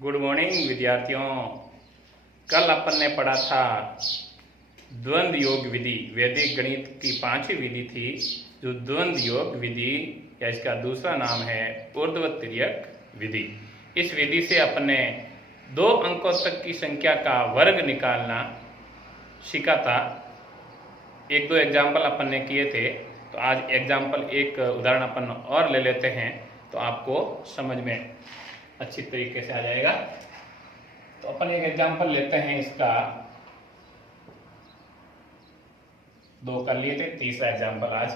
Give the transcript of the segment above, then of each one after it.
Good morning विद्यार्थियों। कल अपन ने पढ़ा था द्वंद्व योग विधि। वैदिक गणित की 5वीं विधि थी जो द्वंद्व योग विधि या इसका दूसरा नाम है ऊर्ध्वतिर्यक विधि। इस विधि से अपन ने 2 अंकों तक की संख्या का वर्ग निकालना सीखा था। 1-2 एग्जाम्पल अपन ने किए थे, तो आज एग्जाम्पल एक उदाहरण अपन और ले लेते हैं तो आपको समझ में अच्छी तरीके से आ जाएगा। तो अपन एक एग्जाम्पल लेते हैं, इसका 2 कर लिए थे, तीसरा एग्जाम्पल आज।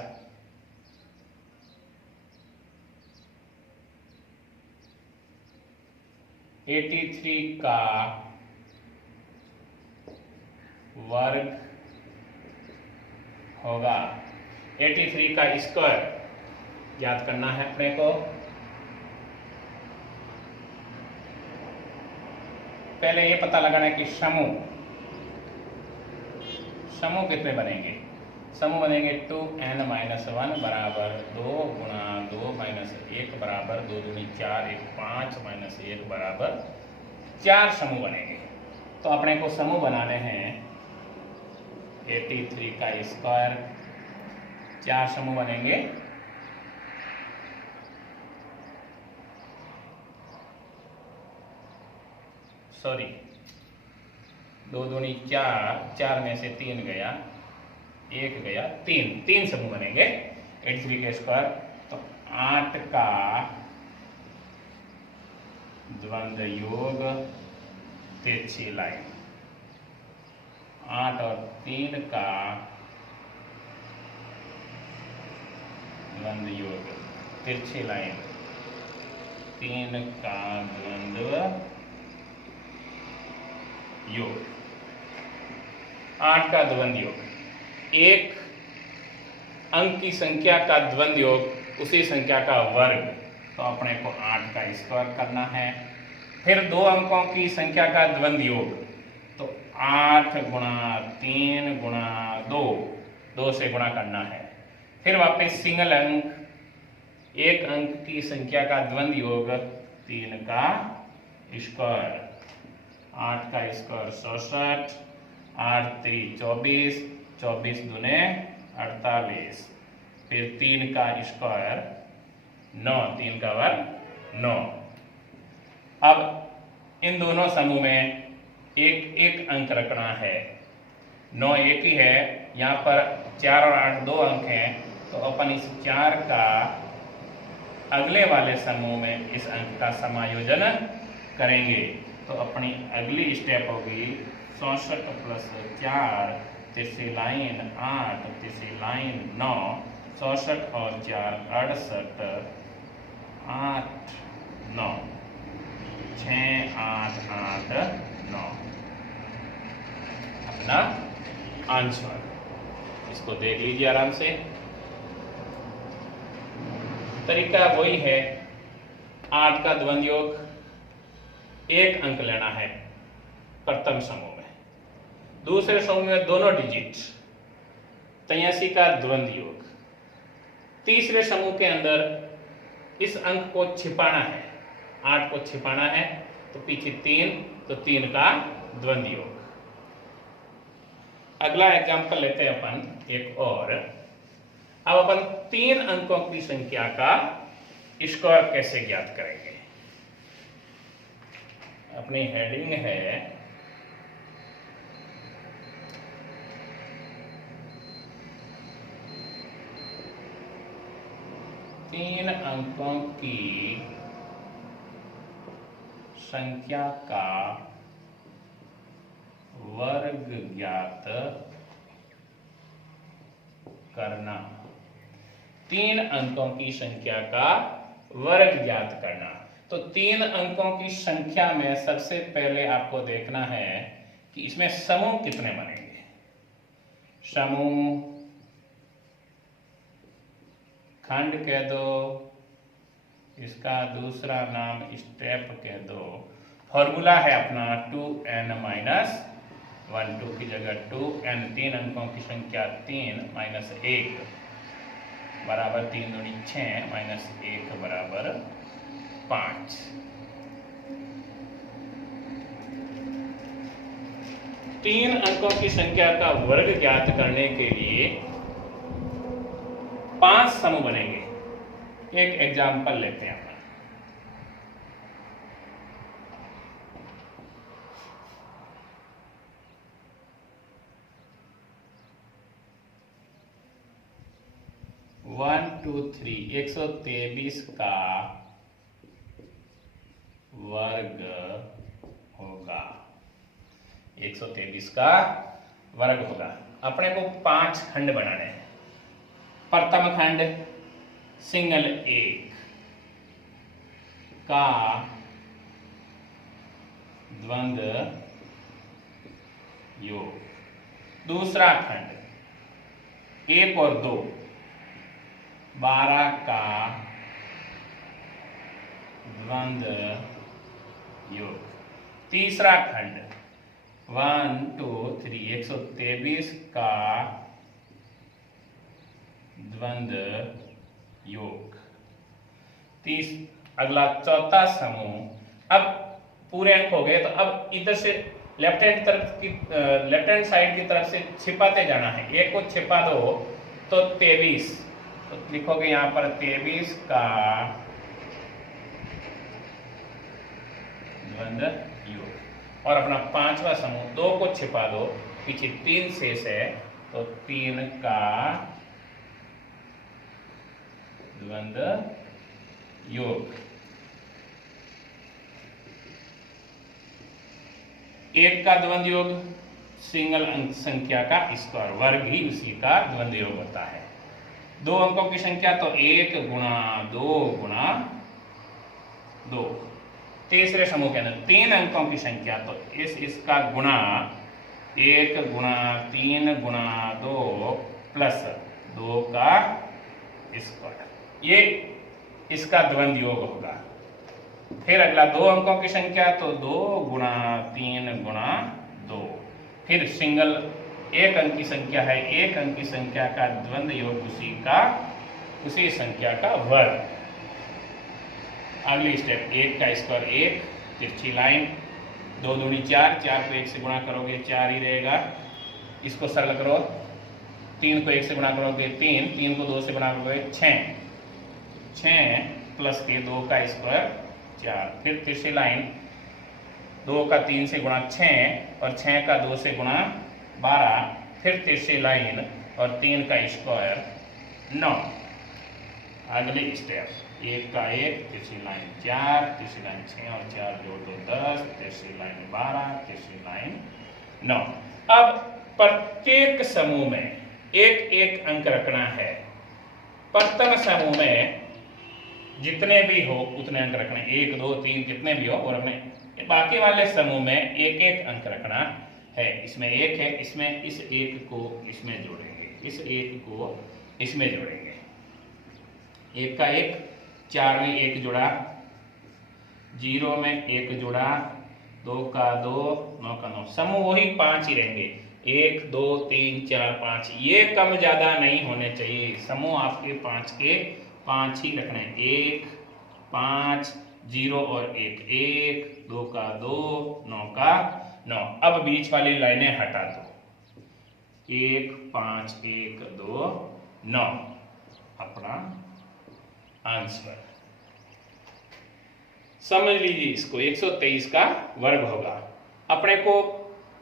(83) का वर्ग होगा। 83 का स्क्वायर याद करना है अपने को। पहले ये पता लगाना है कि समूह कितने बनेंगे। समूह बनेंगे 2n-1 बराबर 2 गुणा 2 माइनस 1 बराबर 2 दूनी 4 1 5 माइनस 1 बराबर 4 समूह बनेंगे। तो अपने को समूह बनाने हैं 83 का स्क्वायर, 4 समूह बनेंगे। सॉरी, 2 दूनी 4, 4 में से 3 गया, 1 गया, 3 समूह बनेंगे 83 के स्क्वायर। तो 8 का द्वंद्व योग तिरछी लाइन, 8 और 3 का द्वंद्व योग तिरछी लाइन, 3 का द्वंद्व योग, 8 का द्वंद्व योग, एक अंक की संख्या का द्वंद्व योग उसी संख्या का वर्ग। तो अपने को 8 का स्क्वायर करना है। फिर 2 अंकों की संख्या का द्वंद्व योग, तो 8 गुणा 3 गुणा 2 से गुणा करना है। फिर वापस सिंगल अंक, एक अंक की संख्या का द्वंद्व योग, 3 का स्क्वायर, 8 का स्क्वायर 67, 8 3 24, 24 दूने 48, फिर 3 का स्क्वायर 9, 3 का वर्ग 9। अब इन दोनों समूह में एक एक अंक रखना है। 9 एक ही है, यहाँ पर 4 और 8 2 अंक हैं, तो अपन इस 4 का अगले वाले समूह में इस अंक का समायोजन करेंगे। तो अपनी अगली स्टेप होगी 64 प्लस 4, तीसरी लाइन 8, तीसरी लाइन 9, 64 और 4 68, 8 9, 6 8 8 9 अपना आंसर। इसको देख लीजिए आराम से। तरीका वही है, 8 का द्वंद्व योग, एक अंक लेना है प्रथम समूह में, दूसरे समूह में दोनों डिजिट, 83 का द्वंद्व योग, तीसरे समूह के अंदर इस अंक को छिपाना है, 8 को छिपाना है, तो पीछे 3, तो 3 का द्वंद्व योग। अगला एग्जाम्पल लेते हैं अपन एक और। अब अपन 3 अंकों की संख्या का स्क्वायर कैसे ज्ञात करेंगे। अपनी हेडिंग है तीन अंकों की संख्या का वर्ग ज्ञात करना। 3 अंकों की संख्या का वर्ग ज्ञात करना। तो 3 अंकों की संख्या में सबसे पहले आपको देखना है कि इसमें समूह कितने बनेंगे। समूह खंड कह दो, इसका दूसरा नाम स्टेप कह दो। फॉर्मूला है अपना 2n-1, 2 की जगह 2n, 3 अंकों की संख्या 3 माइनस 1 बराबर 3 दूनी 6 माइनस 1 बराबर 5। 3 अंकों की संख्या का वर्ग ज्ञात करने के लिए 5 समूह बनेंगे। एक एग्जाम्पल लेते हैं अपन। वन टू थ्री 123 का वर्ग होगा। 123 का वर्ग होगा। अपने को 5 खंड बनाने हैं। प्रथम खंड सिंगल 1 का द्वंद्व योग। दूसरा खंड 1 और 2 12 का द्वंद्व योग। तीसरा खंड 1 2 3 123 का द्वंद्व योग। अगला चौथा समूह। अब पूरे अंक हो गए, तो अब इधर से लेफ्ट हैंड साइड की तरफ से छिपाते जाना है। एक को छिपा दो तो 23, तो लिखोगे यहां पर 23 का द्वंद्व योग। और अपना 5वां समूह 2 को छिपा दो, पीछे 3 शेष है, तो 3 का द्वंद्व योग। 1 का द्वंद्व योग सिंगल अंक संख्या का स्क्वायर, वर्ग ही उसी का द्वंद्व योग होता है। 2 अंकों की संख्या तो 1 गुणा 2 गुणा 2। तीसरे समूह के अंदर 3 अंकों की संख्या तो इसका गुणा 1 गुणा 3 गुणा 2 प्लस 2 का स्क्वायर, ये इसका द्वंद्व योग होगा। फिर अगला 2 अंकों की संख्या तो 2 गुणा 3 गुणा 2। फिर सिंगल 1 अंक की संख्या है, 1 अंक की संख्या का द्वंद्व योग उसी संख्या का वर्ग। अगली स्टेप 1 का स्क्वायर 1, तिरछी लाइन, 2 दूनी 4, 4 को 1 से गुणा करोगे 4 ही रहेगा, इसको सरल करो। 3 को 1 से गुणा करोगे 3, 3 को 2 से गुणा करोगे 6, 6 प्लस के 2 का स्क्वायर 4। फिर तिरछी लाइन, 2 का 3 से गुणा 6 और 6 का 2 से गुणा 12। फिर तिरछी लाइन और 3 का स्क्वायर 9। अगली स्टेप 1 का 1, तिरछी लाइन 4, तिरछी लाइन 6 और 4 जोड़ दो 10, तिरछी लाइन 12, तिरछी लाइन 9। अब प्रत्येक समूह में एक एक अंक रखना है। प्रथम समूह में जितने भी हो उतने अंक रखने, 1 2 3 कितने भी हो वो रखने। बाकी वाले समूह में एक एक अंक रखना है। इसमें 1 है, इसमें इस 1 को इसमें जोड़ेंगे, इस 1 को इसमें जोड़ेंगे। 1 का 1, 4 में 1 जुड़ा, 0 में 1 जुड़ा, 2 का 2, 9 का 9। समूह वही 5 ही रहेंगे, 1 2 3 4 5। ये कम ज्यादा नहीं होने चाहिए। समूह आपके 5 के 5 ही रखने हैं। 1 5 0 और 1 1, 2 का 2, 9 का 9। अब बीच वाली लाइनें हटा दो। 1 5 1 2 9 अपना आंसर। समझ लीजिए इसको, 123 का वर्ग होगा। अपने को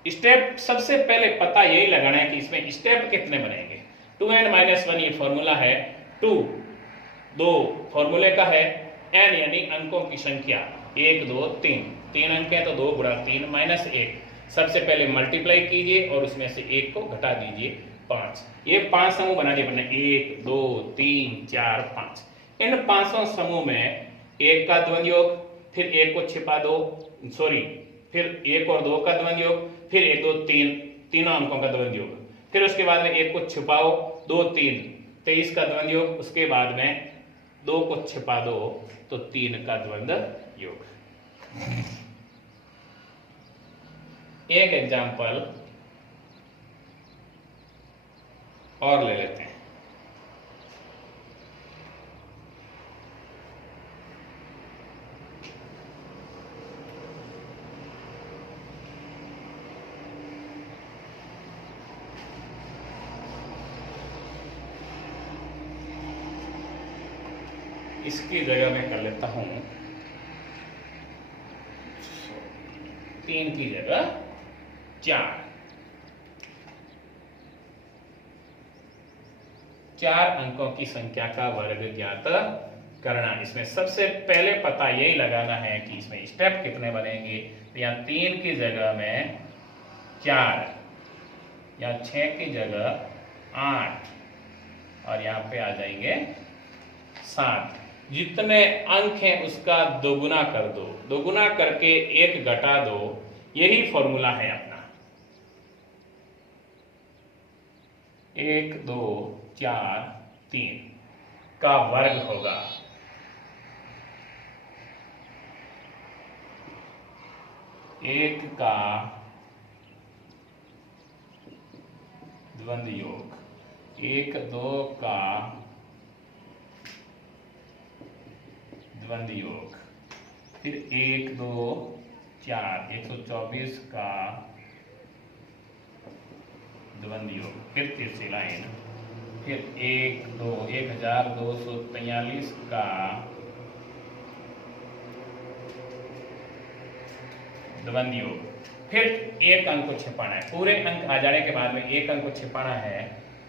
स्टेप सबसे पहले पता यही लगाना है कि इसमें स्टेप कितने बनेंगे। 2n-1 ये फॉर्मूला है। 2 फॉर्मूले का है, n यानी अंकों की संख्या, 1 2 3, 3 अंक है तो 2 गुणा 3 माइनस 1। सबसे पहले मल्टीप्लाई कीजिए और उसमें से 1 को घटा दीजिए 5। ये 5 समूह बना दिए अपने, 1 2 3 4 5। इन 5 समूह में 1 का द्वंद्व योग, फिर 1 को छिपा दो, फिर 1 और 2 का द्वंद्व योग, फिर 1 2 3 तीनों अंकों का द्वंद्व योग, फिर उसके बाद में 1 को छिपाओ, 2 3 23 का द्वंद्व योग, उसके बाद में 2 को छिपा दो तो 3 का द्वंद्व योग। एक एग्जाम्पल और ले लेते हैं। इसकी जगह मैं कर लेता हूं 3 की जगह 4 अंकों की संख्या का वर्ग ज्ञात करना। इसमें सबसे पहले पता यही लगाना है कि इसमें स्टेप कितने बनेंगे। तो यहाँ 3 की जगह में 4, यहाँ 6 की जगह 8 और यहाँ पे आ जाएंगे 7। जितने अंक हैं उसका दोगुना कर दो, दोगुना करके 1 घटा दो, यही फॉर्मूला है अपना। 1 2 4 3 का वर्ग होगा 1 का द्वंद्व योग, 1 2 का द्वंद्व योग, फिर 1 2 4 124 का द्वंद्व योग, फिर तीसरी लाइन, फिर 1 2 1243 का द्वंद्व योग, फिर एक अंक को छिपाना है। पूरे अंक आ जाने के बाद में एक अंक को छिपाना है,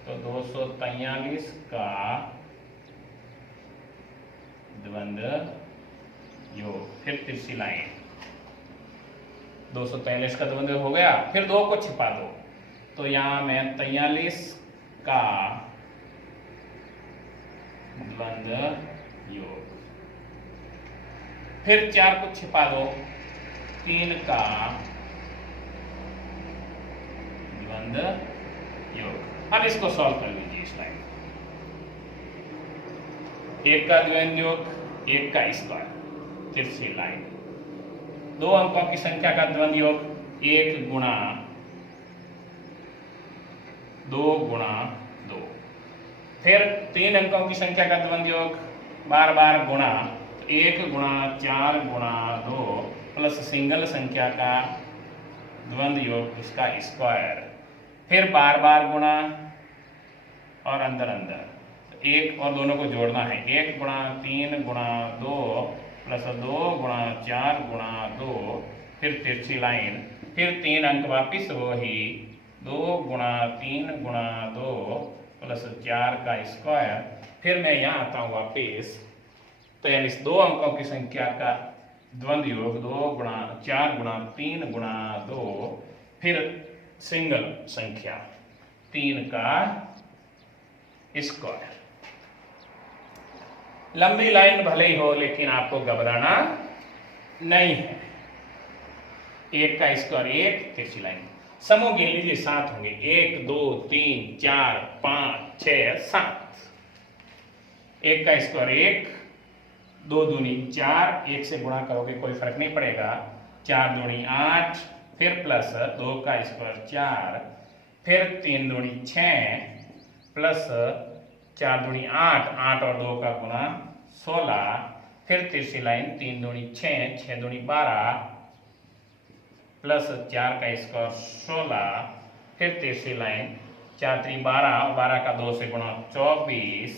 तो 243 का द्वंद्व योग, फिर तीसरी लाइन 243 का द्वंद्व हो गया, फिर 2 को छिपा दो, तो यहां मैं 43 का द्वंद्व योग, फिर 4 को छिपा दो, 3 का द्वंद्व योग। अब इसको सॉल्व कर लीजिए इस लाइन। 1 का द्वंद्व योग, 1 का स्क्वायर, तीसरी लाइन 2 अंकों की संख्या का द्वंद्व योग 1 गुणा 2 गुणा 2, फिर 3 अंकों की संख्या का द्वंद्व योग बार बार गुणा, 1 गुणा 4 गुणा 2 प्लस सिंगल संख्या का द्वंद्व योग उसका स्क्वायर, फिर बार बार गुणा और अंदर अंदर 1 और दोनों को जोड़ना है, 1 गुणा 3 गुणा 2 प्लस 2 गुणा 4 गुणा 2, फिर तीसरी लाइन, फिर 3 अंक वापिस वही 2 गुणा 3 गुणा 2 प्लस 4 का स्क्वायर, फिर मैं यहाँ आता हूँ वापिस, तो यानी 2 अंकों की संख्या का द्वंद्व योग 2 गुणा 4 गुणा 3 गुणा 2, फिर सिंगल संख्या 3 का स्क्वायर। लंबी लाइन भले ही हो लेकिन आपको घबराना नहीं है। 1 का स्क्वायर 1, तीसरी लाइन समूह गिन लीजिए 7 होंगे, 1 2 3 4 5 6 7। 1 का स्क्वायर 1, 2 दूनी 4, 1 से गुणा करोगे कोई फर्क नहीं पड़ेगा, 4 दूनी 8, फिर प्लस 2 का स्क्वायर 4, फिर 3 दूनी 6 प्लस 4 दूनी 8, 8 और 2 का गुणा 16, फिर तीसरी लाइन 3 दूनी 6, 6 दूनी 12 प्लस 4 का स्क्वायर 16, फिर तीसरी लाइन 4 3 12, 12 का 2 से गुणा 24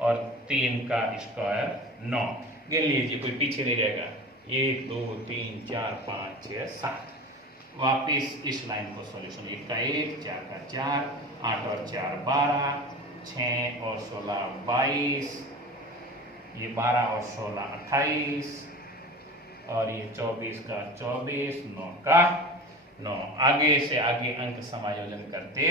और 3 का स्क्वायर 9। गिन लीजिए कोई पीछे नहीं रहेगा, 1 2 3 4 5 6 7। वापिस इस लाइन को सॉल्यूशन, 1 का 1, 4 का 4, 8 और 4 12, 6 और 16 22, ये 12 और 16 28 और ये 24 का 24, 9 का 9। आगे से आगे अंक समायोजन करते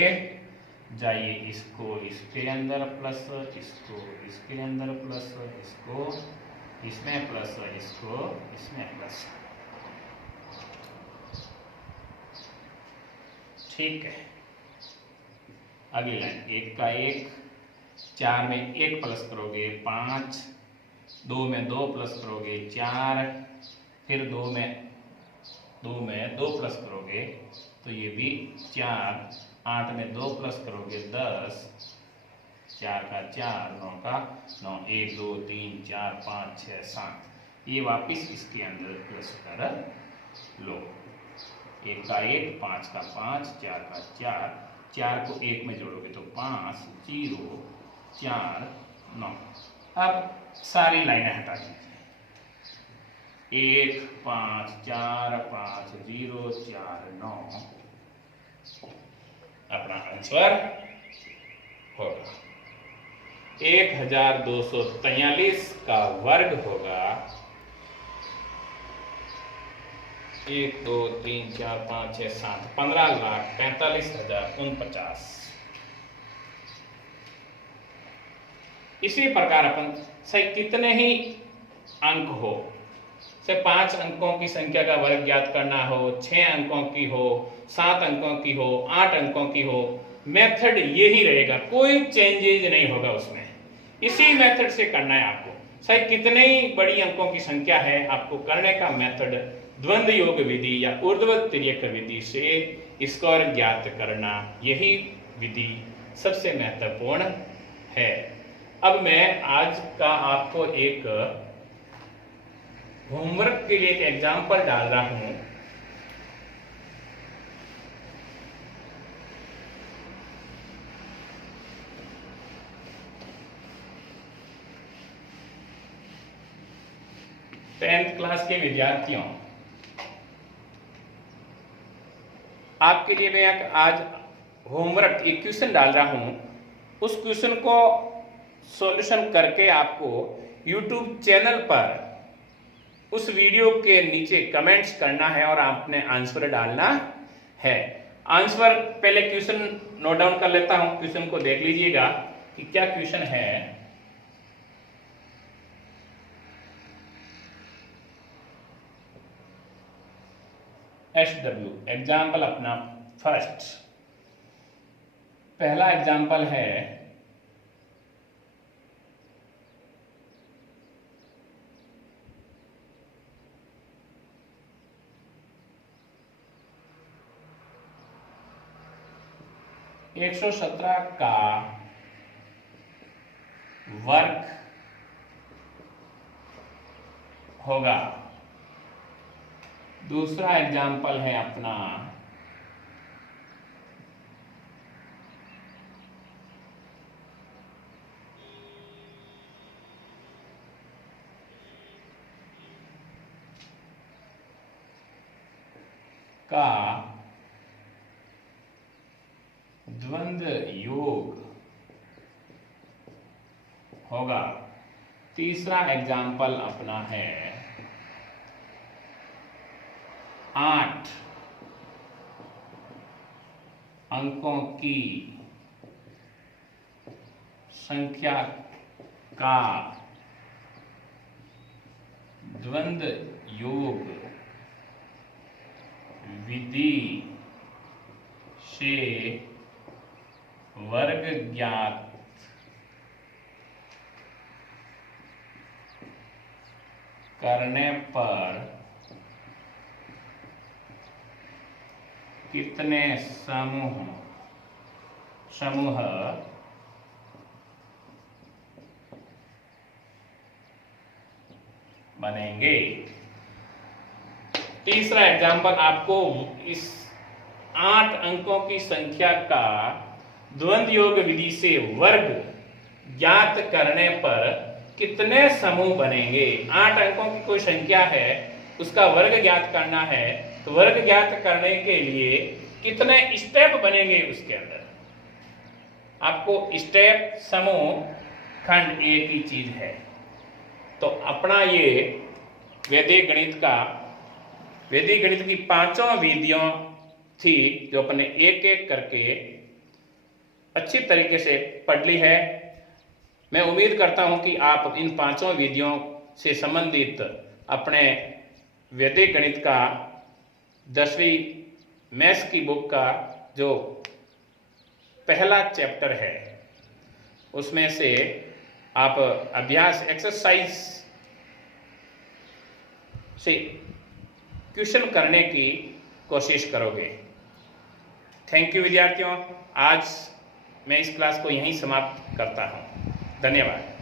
जाइए, इसको इसके अंदर प्लस, इसको इसके अंदर प्लस, इसको इसमें प्लस, इसको इसमें प्लस। ठीक है, अगली लाइन 1 का 1, 4 में 1 प्लस करोगे 5, 2 में 2 प्लस करोगे 4, फिर 2 में 2 प्लस करोगे तो ये भी 4, 8 में 2 प्लस करोगे 10, 4 का 4, 9 का 9, 1 2 3 4 5 6 7। ये वापिस इसके अंदर प्लस कर लो, 1 का 1, 5 का 5, 4 का 4, 4 को 1 में जोड़ोगे तो 5 0 4 9। अब सारी लाइनें हटा दीजिए, 1 5 4 5 0 4 9 अपना आंसर होगा 1243 का वर्ग होगा 1 2 3 4 5 6 7 15,45,049। इसी प्रकार अपन से कितने ही अंक हो, से 5 अंकों की संख्या का वर्ग ज्ञात करना हो, 6 अंकों की हो, 7 अंकों की हो, 8 अंकों की हो, मेथड यही रहेगा, कोई चेंजेज नहीं होगा उसमें। इसी मेथड से करना है आपको। सही कितने ही बड़ी अंकों की संख्या है, आपको करने का मेथड द्वंद्व योग विधि या ऊर्ध्वगत तिर्यक विधि से स्कोर ज्ञात करना, यही विधि सबसे महत्वपूर्ण है। अब मैं आज का आपको एक होमवर्क के लिए एक एग्जाम्पल डाल रहा हूं। टेंथ क्लास के विद्यार्थियों, आपके लिए मैं आज होमवर्क एक क्वेश्चन डाल रहा हूं। उस क्वेश्चन को सॉल्यूशन करके आपको YouTube चैनल पर उस वीडियो के नीचे कमेंट्स करना है और आपने आंसर डालना है। आंसर पहले क्वेश्चन नोट डाउन कर लेता हूं, क्वेश्चन को देख लीजिएगा कि क्या क्वेश्चन है। SW एग्जाम्पल अपना फर्स्ट, पहला एग्जाम्पल है 117 का वर्ग होगा। दूसरा एग्जाम्पल है अपना 1 का द्वंद्व योग होगा। तीसरा एग्जाम्पल अपना है 8 अंकों की संख्या का द्वंद्व योग विधि से वर्ग ज्ञात करने पर कितने समूह बनेंगे। तीसरा एग्जाम्पल आपको इस 8 अंकों की संख्या का द्वंद्व योग विधि से वर्ग ज्ञात करने पर कितने समूह बनेंगे। 8 अंकों की कोई संख्या है, उसका वर्ग ज्ञात करना है, तो वर्ग ज्ञात करने के लिए कितने स्टेप बनेंगे उसके अंदर। आपको स्टेप, समूह, खंड एक ही चीज है। तो अपना ये वैदिक गणित की 5 विधियां थी जो अपने एक एक करके अच्छी तरीके से पढ़ ली है। मैं उम्मीद करता हूं कि आप इन 5 विधियों से संबंधित अपने वैदिक गणित का 10वीं मैथ्स की बुक का जो पहला चैप्टर है उसमें से आप अभ्यास एक्सरसाइज से क्वेश्चन करने की कोशिश करोगे। थैंक यू विद्यार्थियों, आज मैं इस क्लास को यहीं समाप्त करता हूं। धन्यवाद।